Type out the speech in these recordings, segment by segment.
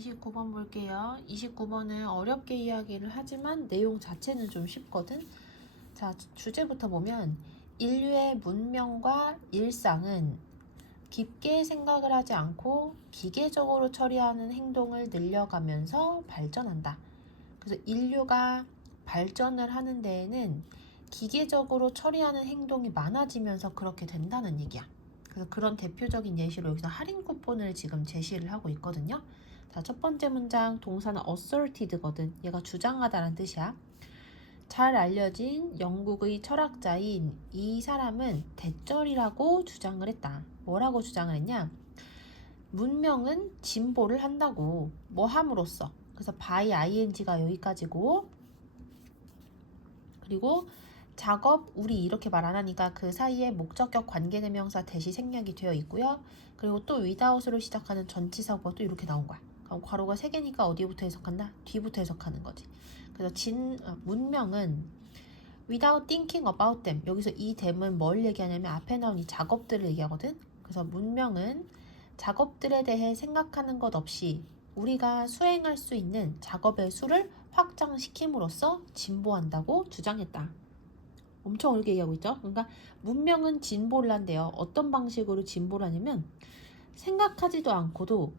29번 볼게요. 29번은 어렵게 이야기를 하지만 내용 자체는 좀 쉽거든. 자, 주제부터 보면 인류의 문명과 일상은 깊게 생각을 하지 않고 기계적으로 처리하는 행동을 늘려가면서 발전한다. 그래서 인류가 발전을 하는 데에는 기계적으로 처리하는 행동이 많아지면서 그렇게 된다는 얘기야. 그래서 그런 대표적인 예시로 여기서 할인 쿠폰을 지금 제시를 하고 있거든요. 자, 첫 번째 문장 동사는 asserted거든. 얘가 주장하다라는 뜻이야. 잘 알려진 영국의 철학자인 이 사람은 대절이라고 주장을 했다. 뭐라고 주장을 했냐? 문명은 진보를 한다고. 뭐 함으로써. 그래서 by ing가 여기까지고, 그리고 작업 우리 이렇게 말 안 하니까 그 사이에 목적격 관계대명사 대시 생략이 되어 있고요. 그리고 또 without으로 시작하는 전치사구가 또 이렇게 나온 거야. 그럼 괄호가 3개니까 어디부터 해석한다? 뒤부터 해석하는 거지. 그래서 문명은 without thinking about them. 여기서 이 them은 뭘 얘기하냐면 앞에 나온 이 작업들을 얘기하거든. 그래서 문명은 작업들에 대해 생각하는 것 없이 우리가 수행할 수 있는 작업의 수를 확장시킴으로써 진보한다고 주장했다. 엄청 어렵게 얘기하고 있죠. 그러니까 문명은 진보를 한대요. 어떤 방식으로 진보를 하냐면 생각하지도 않고도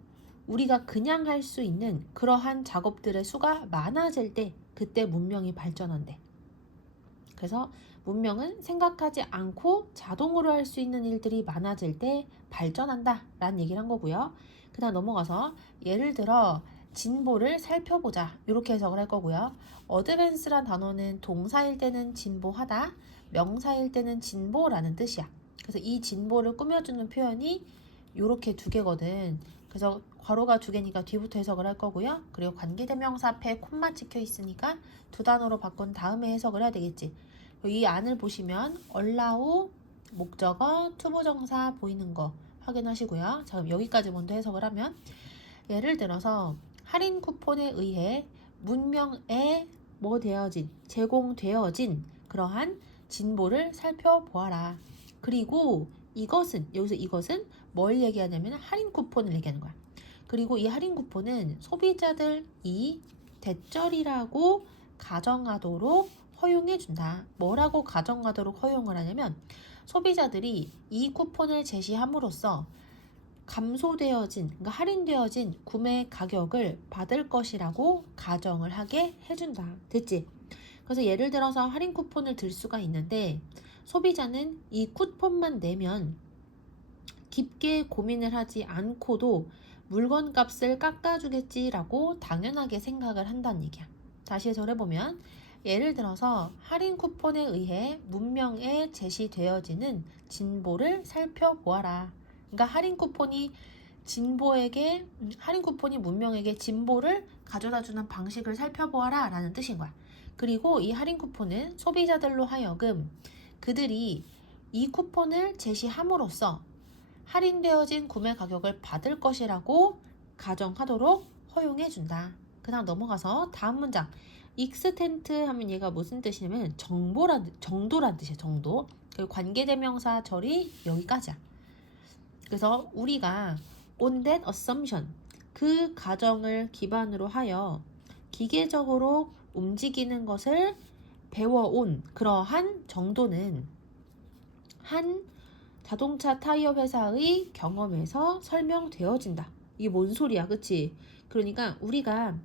우리가 그냥 할 수 있는 그러한 작업들의 수가 많아질 때 그때 문명이 발전한대. 그래서 문명은 생각하지 않고 자동으로 할 수 있는 일들이 많아질 때 발전한다 라는 얘기를 한 거고요. 그 다음 넘어가서 예를 들어 진보를 살펴보자 이렇게 해석을 할 거고요. 어드밴스란 단어는 동사일 때는 진보하다, 명사일 때는 진보라는 뜻이야. 그래서 이 진보를 꾸며주는 표현이 이렇게 2개거든. 그래서 괄호가 2개니까 뒤부터 해석을 할 거고요. 그리고 관계대명사 앞에 콤마 찍혀 있으니까 2단어로 바꾼 다음에 해석을 해야 되겠지. 이 안을 보시면 allow, 목적어, 투부정사 보이는 거 확인하시고요. 자, 그럼 여기까지 먼저 해석을 하면 예를 들어서 할인 쿠폰에 의해 문명에 뭐 되어진, 제공되어진 그러한 진보를 살펴보아라. 그리고 이것은, 여기서 이것은 뭘 얘기하냐면 할인 쿠폰을 얘기하는 거야. 그리고 이 할인 쿠폰은 소비자들이 대절이라고 가정하도록 허용해준다. 뭐라고 가정하도록 허용을 하냐면 소비자들이 이 쿠폰을 제시함으로써 감소되어진, 그러니까 할인되어진 구매 가격을 받을 것이라고 가정을 하게 해준다. 됐지? 그래서 예를 들어서 할인 쿠폰을 들 수가 있는데 소비자는 이 쿠폰만 내면 깊게 고민을 하지 않고도 물건 값을 깎아주겠지라고 당연하게 생각을 한다는 얘기야. 다시 해석해보면 예를 들어서 할인 쿠폰에 의해 문명에 제시되어지는 진보를 살펴보아라. 그러니까 할인 쿠폰이 문명에게 진보를 가져다주는 방식을 살펴보아라 라는 뜻인 거야. 그리고 이 할인 쿠폰은 소비자들로 하여금 그들이 이 쿠폰을 제시함으로써 할인되어진 구매 가격을 받을 것이라고 가정하도록 허용해준다. 그 다음 넘어가서 다음 문장. 익스텐트 하면 얘가 무슨 뜻이냐면 정도란 뜻이에요. 정도. 그리고 관계대명사 절이 여기까지야. 그래서 우리가 on that assumption, 그 가정을 기반으로 하여 기계적으로 움직이는 것을 배워온 그러한 정도는 한 자동차 타이어 회사의 경험에서 설명되어진다. 이게 뭔 소리야, 그치? 그러니까 우리가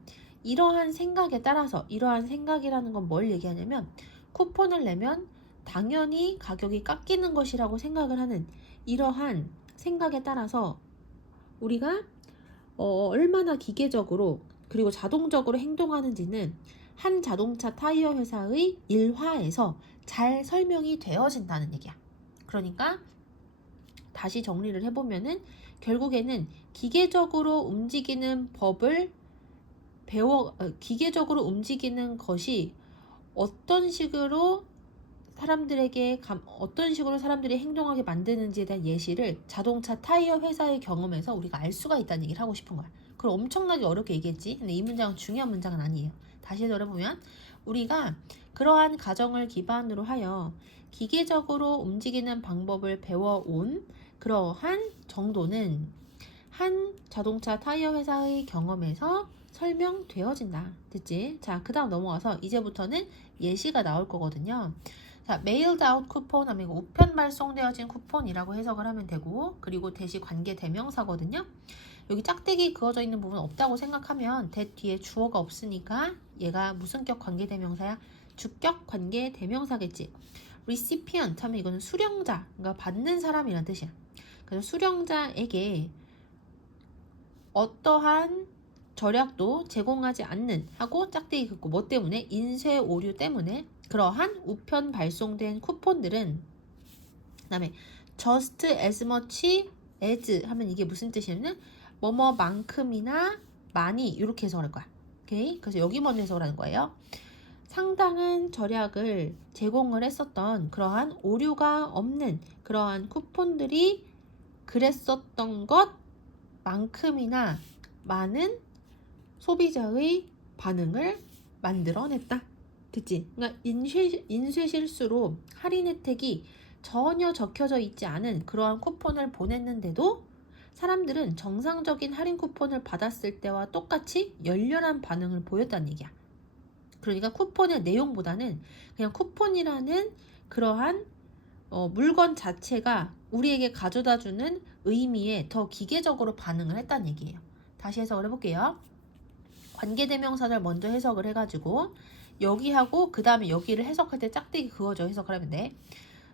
이러한 생각에 따라서, 이러한 생각이라는 건 뭘 얘기하냐면 쿠폰을 내면 당연히 가격이 깎이는 것이라고 생각을 하는 이러한 생각에 따라서 우리가 얼마나 기계적으로 그리고 자동적으로 행동하는지는 한 자동차 타이어 회사의 일화에서 잘 설명이 되어진다는 얘기야. 그러니까 다시 정리를 해보면은 결국에는 기계적으로 움직이는 기계적으로 움직이는 것이 어떤 식으로 사람들이 행동하게 만드는지에 대한 예시를 자동차 타이어 회사의 경험에서 우리가 알 수가 있다는 얘기를 하고 싶은 거야. 그걸 엄청나게 어렵게 얘기했지. 근데 이 문장은 중요한 문장은 아니에요. 다시 들어보면 우리가 그러한 가정을 기반으로 하여 기계적으로 움직이는 방법을 배워온 그러한 정도는 한 자동차 타이어 회사의 경험에서 설명되어진다. 됐지? 자, 그 다음 넘어가서 이제부터는 예시가 나올 거거든요. 자, mailed out 쿠폰 하면 이거 우편 발송되어진 쿠폰이라고 해석을 하면 되고, 그리고 대시 관계 대명사거든요. 여기 짝대기 그어져 있는 부분 없다고 생각하면 that 뒤에 주어가 없으니까 얘가 무슨 격 관계 대명사야? 주격 관계 대명사겠지. recipient 하면 이거는 수령자, 그러니까 받는 사람이란 뜻이야. 그래서 수령자에게 어떠한 절약도 제공하지 않는 하고 짝대기 긋고 뭐 때문에? 인쇄 오류 때문에 그러한 우편 발송된 쿠폰들은 그다음에 just as much as 하면 이게 무슨 뜻이냐면 뭐뭐만큼이나 많이 이렇게 해석할 거야. 오케이? 그래서 여기 먼저 해석을 하는 거예요. 상당한 절약을 제공을 했었던 그러한 오류가 없는 그러한 쿠폰들이 그랬었던 것만큼이나 많은 소비자의 반응을 만들어냈다. 됐지? 그러니까 인쇄 실수로 할인 혜택이 전혀 적혀져 있지 않은 그러한 쿠폰을 보냈는데도 사람들은 정상적인 할인 쿠폰을 받았을 때와 똑같이 열렬한 반응을 보였다는 얘기야. 그러니까 쿠폰의 내용보다는 그냥 쿠폰이라는 그러한 물건 자체가 우리에게 가져다주는 의미에 더 기계적으로 반응을 했다는 얘기예요. 다시 해석을 해볼게요. 관계대명사를 먼저 해석을 해가지고 여기하고 그 다음에 여기를 해석할 때 짝대기 그어져 해석을 하면 돼.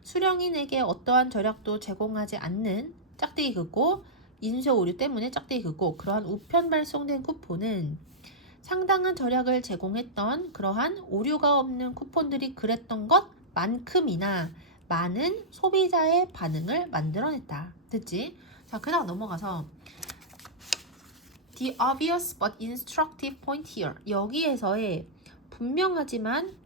수령인에게 어떠한 절약도 제공하지 않는 짝대기 긋고 인쇄 오류 때문에 짝대기 긋고 그러한 우편 발송된 쿠폰은 상당한 절약을 제공했던 그러한 오류가 없는 쿠폰들이 그랬던 것만큼이나 많은 소비자의 반응을 만들어냈다. 됐지? 자, 그 다음 넘어가서 The obvious but instructive point here. 여기에서의 분명하지만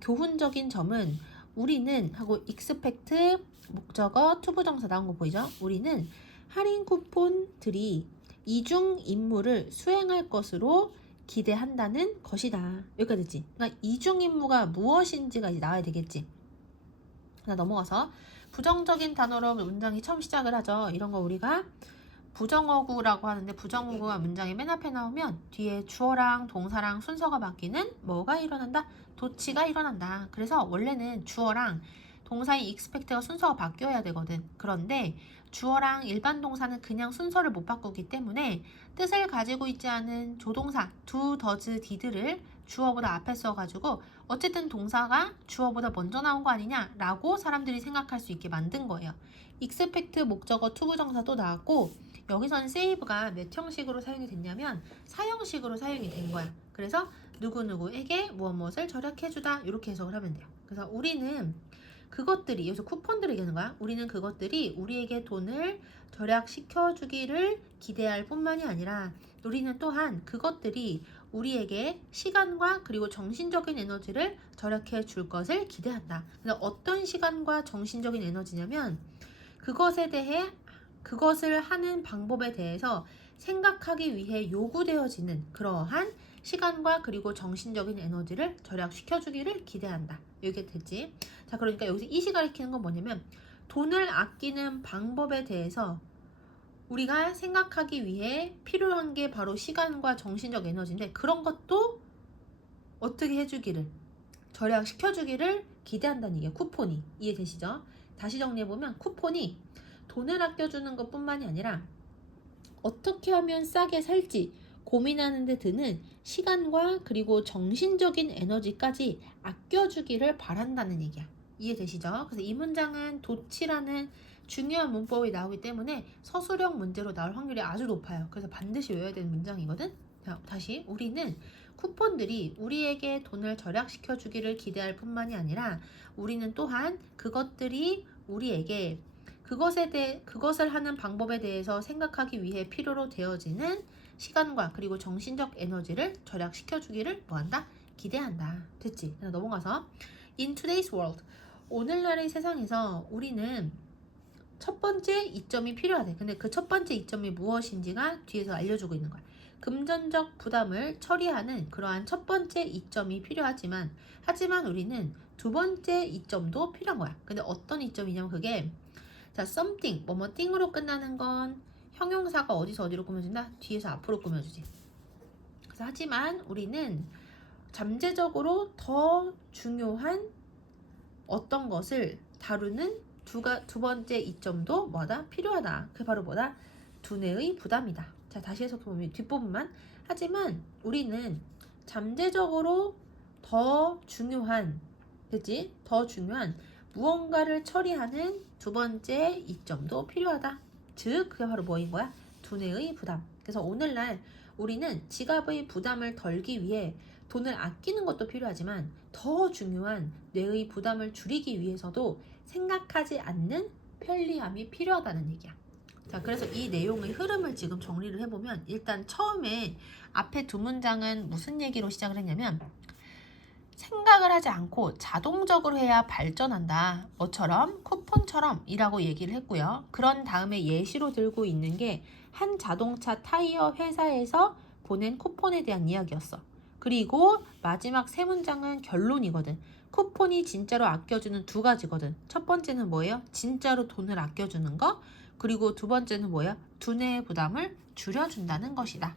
교훈적인 점은 우리는 하고 expect 목적어 투부정사 나온 거 보이죠? 우리는 할인 쿠폰들이 이중 임무를 수행할 것으로 기대한다는 것이다. 여기까지 됐지? 그러니까 이중 임무가 무엇인지가 이제 나와야 되겠지. 자, 넘어가서 부정적인 단어로 문장이 처음 시작을 하죠. 이런 거 우리가 부정어구라고 하는데 부정어구가 문장의 맨 앞에 나오면 뒤에 주어랑 동사랑 순서가 바뀌는 뭐가 일어난다? 도치가 일어난다. 그래서 원래는 주어랑 동사의 expect가 순서가 바뀌어야 되거든. 그런데 주어랑 일반 동사는 그냥 순서를 못 바꾸기 때문에 뜻을 가지고 있지 않은 조동사 do, does, did를 주어보다 앞에 써가지고 어쨌든 동사가 주어보다 먼저 나온 거 아니냐라고 사람들이 생각할 수 있게 만든 거예요. expect 목적어 투부정사도 나왔고 여기서는 save가 몇 형식으로 사용이 됐냐면 사형식으로 사용이 된 거야. 그래서 누구누구에게 무엇을 절약해주다 이렇게 해석을 하면 돼요. 그래서 우리는 그것들이 여기서 쿠폰들을 얘기하는 거야. 우리는 그것들이 우리에게 돈을 절약시켜주기를 기대할 뿐만이 아니라 우리는 또한 그것들이 우리에게 시간과 그리고 정신적인 에너지를 절약해 줄 것을 기대한다. 그래서 어떤 시간과 정신적인 에너지냐면 그것을 하는 방법에 대해서 생각하기 위해 요구되어지는 그러한 시간과 그리고 정신적인 에너지를 절약시켜주기를 기대한다. 이게 됐지? 자, 그러니까 여기서 이시 가리키는 건 뭐냐면 돈을 아끼는 방법에 대해서 우리가 생각하기 위해 필요한 게 바로 시간과 정신적 에너지인데 그런 것도 어떻게 해주기를 절약시켜주기를 기대한다는 얘기예요. 쿠폰이. 이해되시죠? 다시 정리해보면 쿠폰이 돈을 아껴주는 것뿐만이 아니라 어떻게 하면 싸게 살지 고민하는 데 드는 시간과 그리고 정신적인 에너지까지 아껴주기를 바란다는 얘기야. 이해되시죠? 그래서 이 문장은 도치라는 중요한 문법이 나오기 때문에 서술형 문제로 나올 확률이 아주 높아요. 그래서 반드시 외워야 되는 문장이거든. 자, 다시 우리는 쿠폰들이 우리에게 돈을 절약시켜 주기를 기대할 뿐만이 아니라 우리는 또한 그것들이 우리에게 그것을 하는 방법에 대해서 생각하기 위해 필요로 되어지는 시간과 그리고 정신적 에너지를 절약시켜 주기를 뭐한다? 기대한다. 됐지? 넘어가서 In today's world 오늘날의 세상에서 우리는 첫 번째 이점이 필요하대. 근데 그 첫 번째 이점이 무엇인지가 뒤에서 알려주고 있는 거야. 금전적 부담을 처리하는 그러한 첫 번째 이점이 필요하지만 우리는 두 번째 이점도 필요한 거야. 근데 어떤 이점이냐면 그게 자, something, 뭐뭐 띵으로 끝나는 건 형용사가 어디서 어디로 꾸며진다? 뒤에서 앞으로 꾸며주지. 그래서 하지만 우리는 잠재적으로 더 중요한 어떤 것을 다루는 두 번째 이점도 뭐다? 필요하다. 그게 바로 뭐다? 두뇌의 부담이다. 자, 다시 해석해 보면 뒷부분만. 하지만 우리는 잠재적으로 더 중요한, 그치? 더 중요한 무언가를 처리하는 두 번째 이점도 필요하다. 즉, 그게 바로 뭐인 거야? 두뇌의 부담. 그래서 오늘날 우리는 지갑의 부담을 덜기 위해 돈을 아끼는 것도 필요하지만 더 중요한 뇌의 부담을 줄이기 위해서도 생각하지 않는 편리함이 필요하다는 얘기야. 자, 그래서 이 내용의 흐름을 지금 정리를 해보면 일단 처음에 앞에 두 문장은 무슨 얘기로 시작을 했냐면 생각을 하지 않고 자동적으로 해야 발전한다. 뭐처럼? 쿠폰처럼 이라고 얘기를 했고요. 그런 다음에 예시로 들고 있는 게 한 자동차 타이어 회사에서 보낸 쿠폰에 대한 이야기였어. 그리고 마지막 세 문장은 결론이거든. 쿠폰이 진짜로 아껴주는 두 가지거든. 첫 번째는 뭐예요? 진짜로 돈을 아껴주는 거. 그리고 두 번째는 뭐예요? 두뇌의 부담을 줄여준다는 것이다.